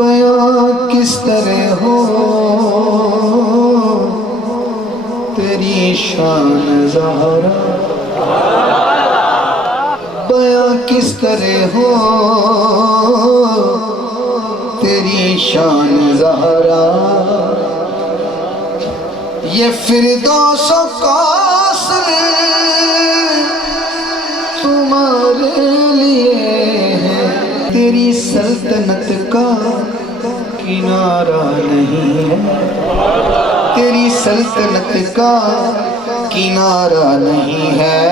بیاں کس طرح ہو تیری شان زہرا، بیاں کس طرح ہو تیری شان زہرا، یہ فردوس و کوثر تمہارے لیے ہے، تیری سلطنت کا کنارہ نہیں ہے، تیری سلطنت کا کنارہ نہیں ہے،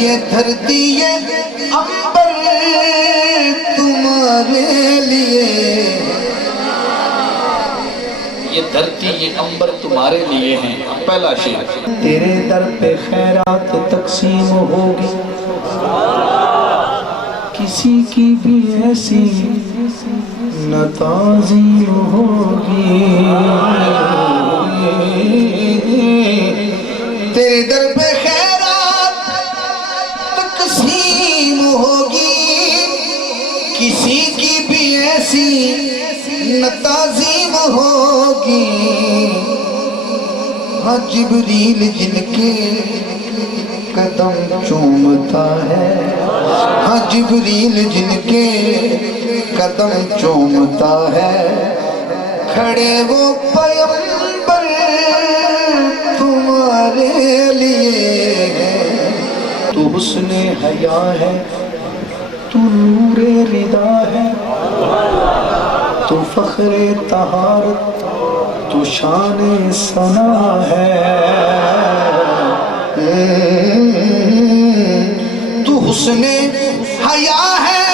یہ دھرتی یہ عنبر تمہارے لیے، یہ دھرتی یہ عنبر تمہارے لیے ہیں۔ پہلا شعر، تیرے در پہ خیرات تقسیم ہوگی، کسی کی بھی ایسی نہ تعظیم ہوگی، تیرے در پہ خیرات تقسیم ہوگی، کسی کی بھی ایسی نہ تعظیم ہوگی، ہاں جبریل جن کے قدم چومتا ہے، ہاں جبریل جن کے قدم چومتا ہے، کھڑے وہ پیغمبر تمہارے لیے ہیں، تو حسن حیا ہے، تو نور رضا ہے، تو فخر طہارت، تو شان ثنا ہے، تو حسن حیا ہے،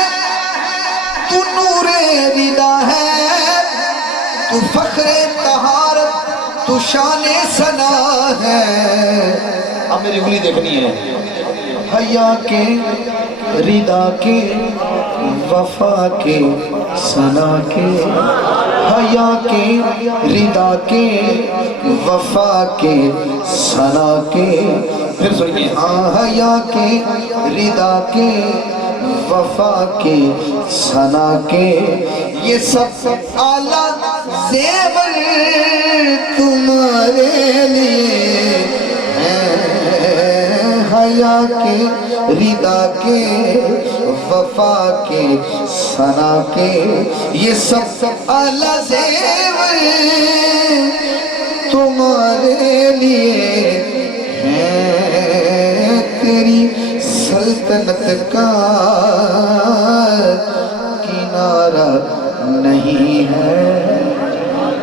تو نور رضا ہے، تو فخر طہارت، تو شان ثنا ہے۔ اب میری انگلی دیکھنی ہے، حیا کے، رضا کے، وفا کے، ثنا کے، حیا کے، رضا کے، وفا کے، ثنا کے، پھر سنیے، ہاں حیا کے، رضا کے، وفا کے، ثنا کے، یہ سب اعلیٰ زیور تمہارے لیے ہیں، حیا کے، رضا کے، وفا کے، ثنا کے، یہ سب اعلیٰ زیور تمہارے لیے ہیں، تیری سلطنت کا کنارہ نہیں